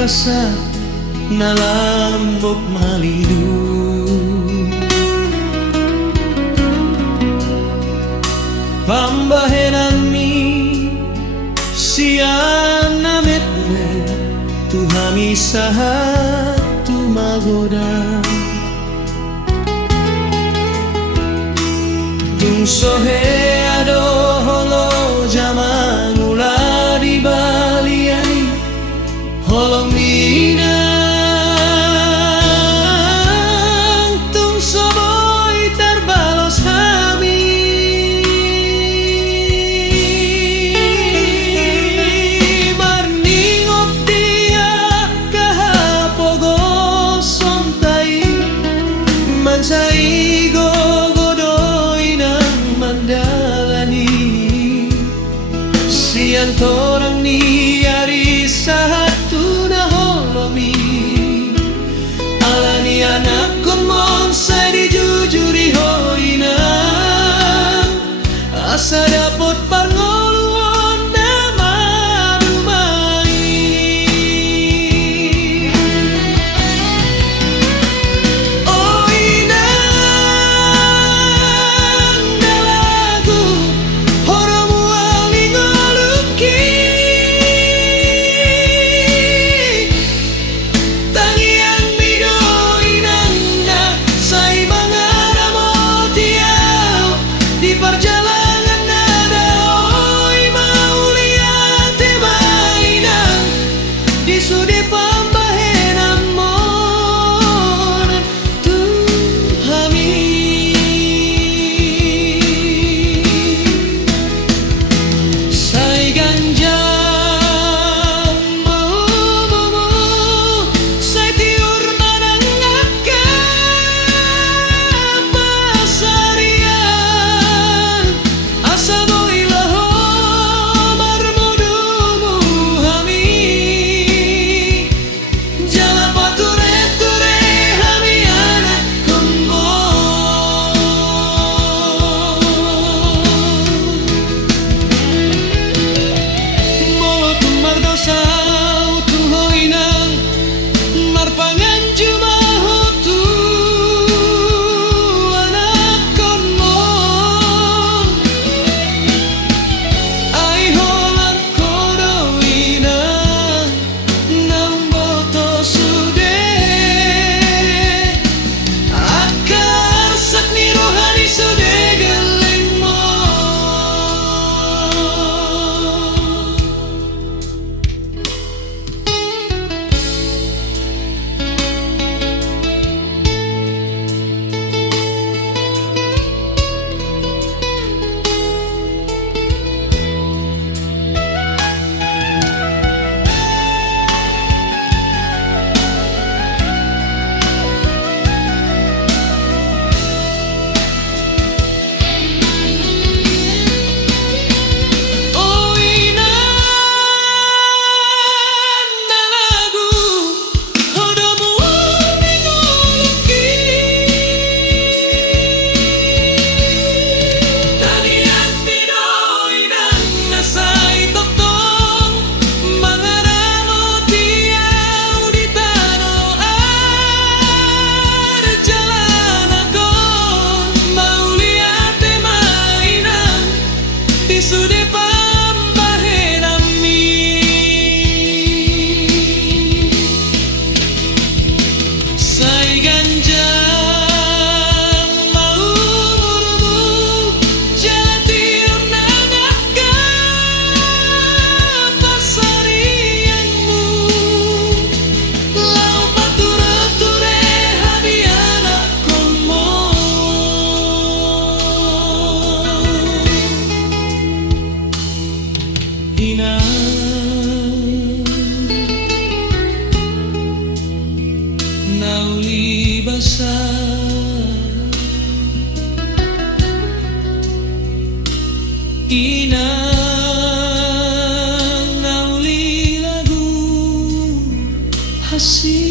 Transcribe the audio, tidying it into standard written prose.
basa na lambok malidu. Pambahenan mi siya namit me tuhami sahat tumagoda. Tung sohe ado holo jaman ula di baliani holong minang tung soboy terbalos hami marningot dia kahapogo sontai mansai gogodoy ng mandalani siyan torang ni ari sahat alani anak kumon say di jujuri hoina asa dapat pangoluan na madumai. Oh inang dalagu horomu alingoluki perjalanan nada oi maulia te mainang di sudi pambahenan mon tuhami sai ganjang mau sai tiur manangaka pasarian asa boy laho marmudumu hami jala pature ture hami anak kumbon molo tumar dosa tuhoinang marpangan jumaho tu anak konmon ai holang kodoinang namboto sude akar sakni rohani sude geleng mo sude pambahenan mi sai ganjang mau murmu jatiur nanaka pasarianmu lau pature ture hami anak kumbon nauli basa inang nauli lagu hasil